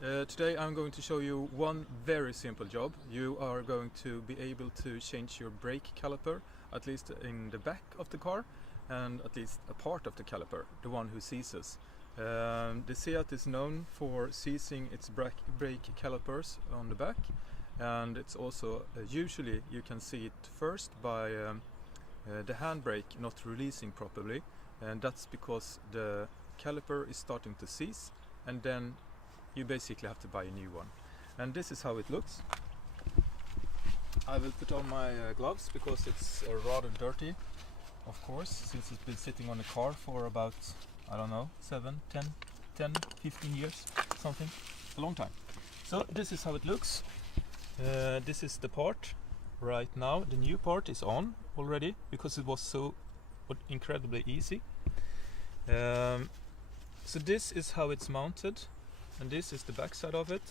Today I'm going to show you one very simple job. You are going to be able to change your brake caliper, at least in the back of the car, and at least a part of the caliper, the one who seizes. The Seat is known for seizing its brake calipers on the back, and it's also usually you can see it first by the handbrake not releasing properly, and that's because the caliper is starting to seize, and then you basically have to buy a new one. And this is how it looks. I will put on my gloves because it's rather dirty, of course, since it's been sitting on the car for about, I don't know, 7, 10, 15 years, something, a long time. So this is how it looks. This is the part right now. The new part is on already because it was so incredibly easy. So this is how it's mounted, and this is the back side of it.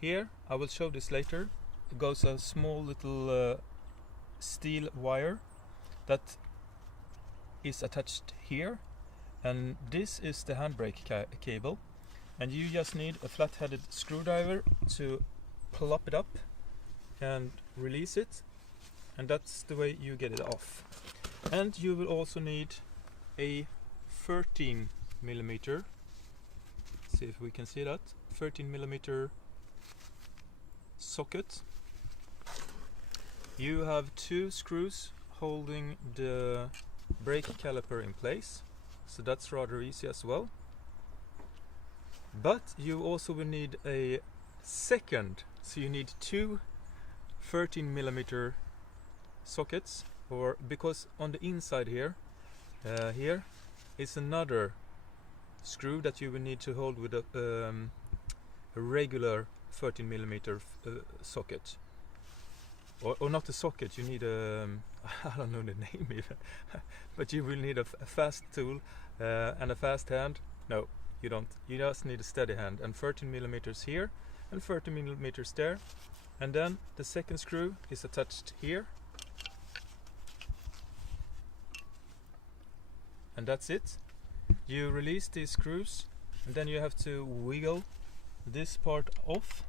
Here, I will show this later, it goes a small little steel wire that is attached here, and this is the handbrake cable, and you just need a flat-headed screwdriver to plop it up and release it, and that's the way you get it off. And you will also need a 13mm, see if we can see that, 13mm socket. You have 2 screws holding the brake caliper in place, so that's rather easy as well. But you also will need a second, so you need 2 13mm sockets, or because on the inside here is another screw that you will need to hold with a regular 13mm socket, or not a socket, you need a I don't know the name even but you will need a fast tool and a fast hand. No, you don't, you just need a steady hand, and 13mm here and 13mm there, and then the second screw is attached here, and that's it. You release these screws, and then you have to wiggle this part off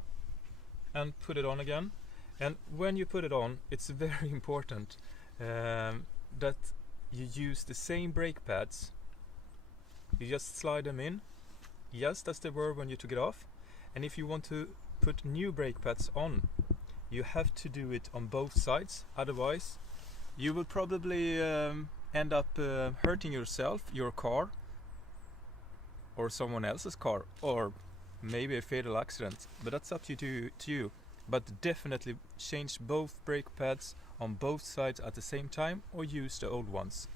and put it on again. And when you put it on, it's very important that you use the same brake pads. You just slide them in just as they were when you took it off, and if you want to put new brake pads on, you have to do it on both sides, otherwise you will probably end up hurting yourself, your car, or someone else's car, or maybe a fatal accident, but that's up to you. But definitely change both brake pads on both sides at the same time, or use the old ones.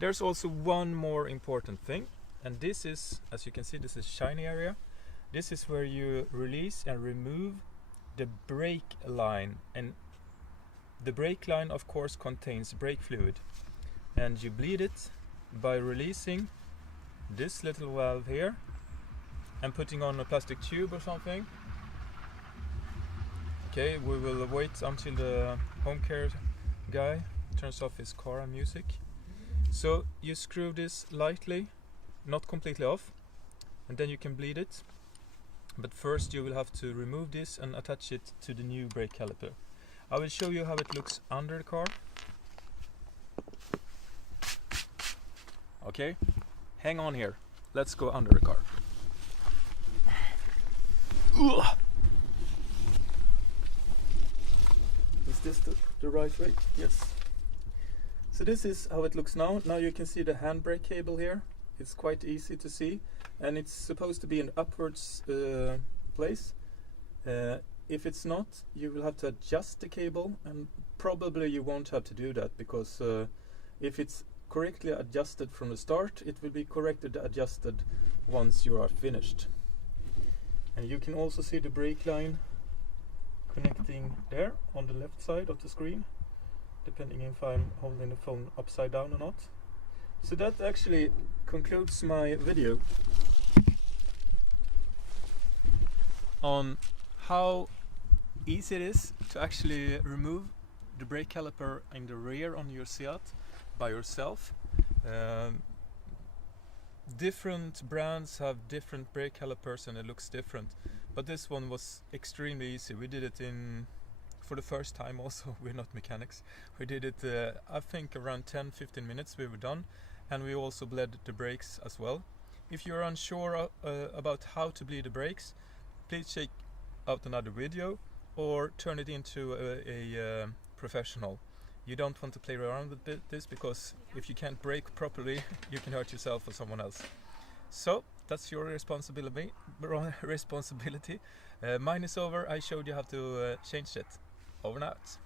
There's also one more important thing, and this is, as you can see, this is shiny area. This is where you release and remove the brake line, and the brake line of course contains brake fluid, and you bleed it by releasing this little valve here and putting on a plastic tube or something. Okay, we will wait until the home care guy turns off his car and music. So you screw this lightly, not completely off, and then you can bleed it. But first you will have to remove this and attach it to the new brake caliper. I will show you how it looks under the car. Okay, hang on here. Let's go under the car. Ugh. Is this the right way? Yes. So this is how it looks now. Now you can see the handbrake cable here. It's quite easy to see, and it's supposed to be an upwards place. If it's not, you will have to adjust the cable, and probably you won't have to do that, because if it's correctly adjusted from the start, it will be correctly adjusted once you are finished. And you can also see the brake line connecting there on the left side of the screen, depending if I'm holding the phone upside down or not. So that actually concludes my video on how easy it is to actually remove the brake caliper in the rear on your Seat by yourself. different brands have different brake calipers and it looks different, but this one was extremely easy. We did it for the first time also. We're not mechanics. We did it I think around 10-15 minutes we were done, and we also bled the brakes as well. If you're unsure about how to bleed the brakes, please check out another video or turn it into a professional. You don't want to play around with this, because if you can't brake properly you can hurt yourself or someone else. So that's your responsibility. Mine is over. I showed you how to change it. Over and out.